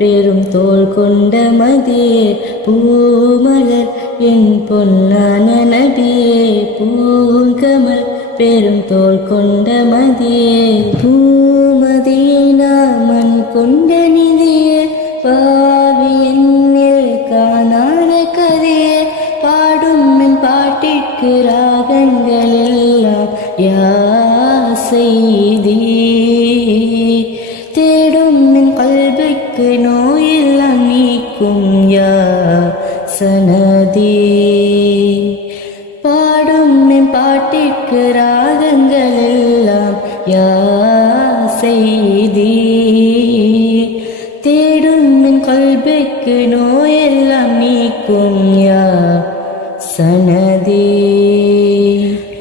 பெரும் தோள் கொண்ட மதியே பூமலர் என் பொன்னான நபியே பூங்கமல் பெரும் தோள் கொண்ட மதியே பூமதீனா மண் கொண்ட நிதியே பாவி என்னில் காணாத கதையே பாடும் என் பாட்டிற்கு ராகங்கள் எல்லாம் யா செய்தி தேடும் என் கல்விக்கு நோயெல்லாம் நீக்கும் யா சனதி பாடும் என் பாட்டிற்கு ராகங்கள் எல்லாம் யா செய்தி தேடும் என் கல்விக்கு நோயெல்லாம் நீக்கும் யா சனதி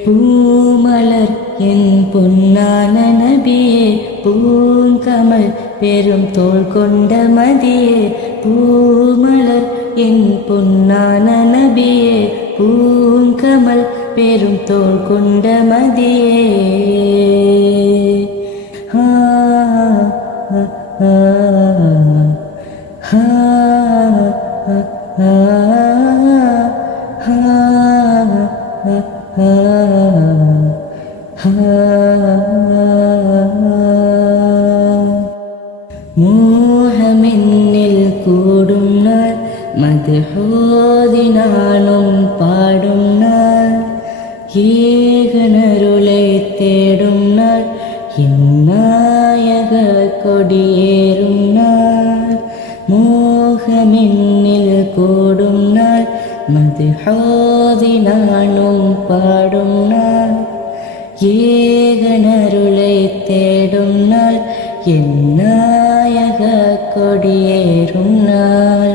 பூமலர் என் பொன்னான நபியே பூங்கமல் பெரும் தோள் கொண்ட மதியே பூமலர் என் பொன்னான நபியே பூங்கமல் பெரும் தோள் கொண்ட மதியே ஹா ஹா ஹா ஹா மோகமென்னில் கூடும் நாள் மதுஹோதி நானும் பாடும் நாள் ஏகனருளை தேடும் நாள் இந்நாயக கொடியேறும் நாள் மோகமென்னில் கூடும் நாள் மதுஹோதி நானும் பாடும் நாள் ஏகனருளை தேடும் நாள் எந்நாயக கொடியேறும் நாள்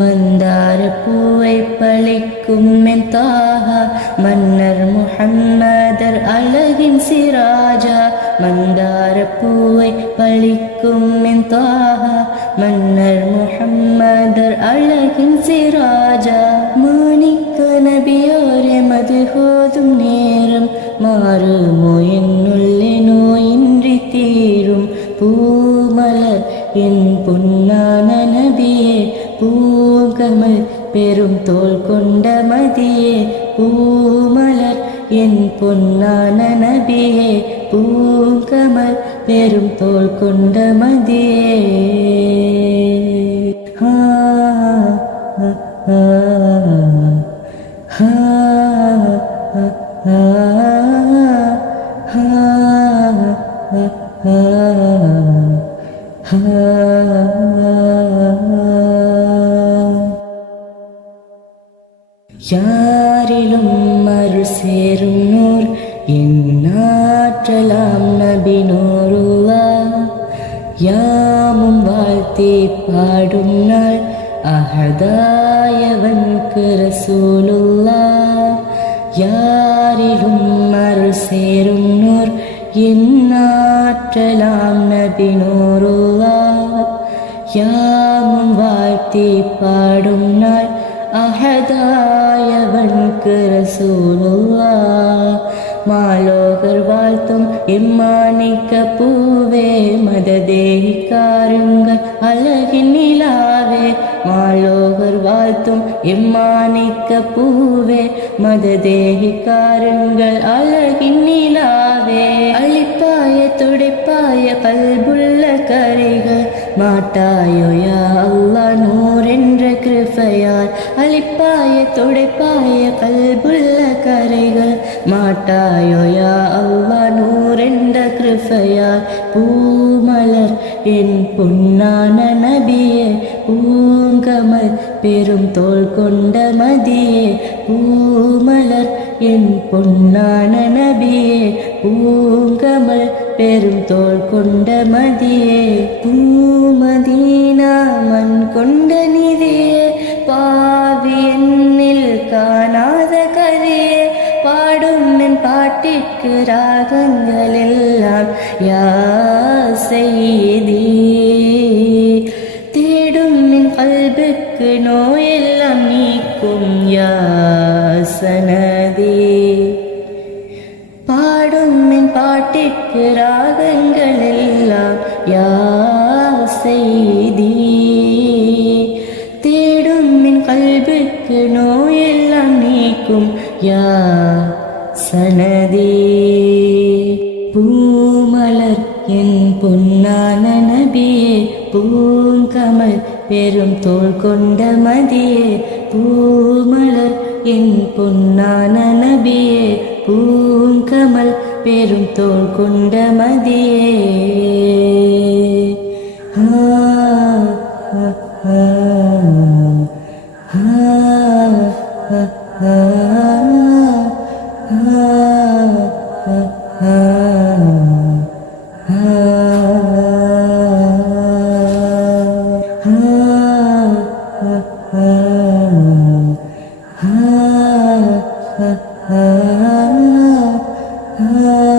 மந்தார பூவை பழிக்கும் என் தாஹா மன்னர் முஹம்மதர் அழகின் சிராஜா மந்தார பூவை பழிக்கும் என் தாஹா மன்னர் முஹம்மதர் அழகின் சிராஜா மாணிக்க நபியோரே மதுஹோதும் நேரம் மாறுமோ என்னுள்ளே நோயின்றி தீரும் பூமலர் என் பொன்னான நபியே பூங்கமல் பெரும் தோள் கொண்ட மதியே பூமலர் என் பொன்னான நபியே பூங்கமல் பெரும் தோள் கொண்ட மதியே ஹா ஹா ஹா யாரிலும் மறு சேரும் நூர் என்னாற்றலாம் நபி நூருல்லா யாமும் வாழ்த்தி பாடும் நாள் அஹதாயவன்கு ரசூலுல்லா யாரிலும் மறு சேரும் நூர் என்னாற்றலாம் நபி நூருல்லா யாமும் வாழ்த்தி பாடும் நாள் அஹதாயவன்கு ரசூலுல்லா மாலோகர் வாழ்த்தும் எம்மானிக்க பூவே மததேகி காருங்கள் அழகின் நிலாவே மாலோகர் வாழ்த்தும் எம்மானிக்க பூவே மததேகி காருங்கள் அழகின் நிலாவே அழிப்பாய துடைப்பாய கல்புள்ள கரைகள் மாட்டாயோ யா அல்லாஹ் நூர் என்ற கிருபையால் அழிப்பாய துடைப்பாய கல்புள்ள கரைகள் மாட்டாயோ யா அல்லாஹ் நூர் என்ற கிருபையால் பூமலர் என் பொன்னான நபியே பூங்கமல் பெரும் தோள் கொண்ட மதியே பூமலர் என் பொன்னான நபியே பூங்கமல் பெரும் தோள் கொண்ட மதியே பூமதீனா மண் கொண்ட நிதியே பாவி என்னில் காணாத கதையே பாடும் என் பாட்டிற்கு ராகங்கள் எல்லாம் யா செய்தி தேடும் என் கல்புக்கு நோயெல்லாம் நீக்கும் யா சனதி பாடும் என் பாட்டிற்கு ராகங்கள் எல்லாம் யா செய்தி சனதி பூமலர் என் பொன்னான நபியே பூங்கமல் பெரும் தோள் கொண்ட மதியே பூமலர் என் பொன்னான நபியே பூங்கமல் பெரும் தோள் கொண்ட மதியே Ah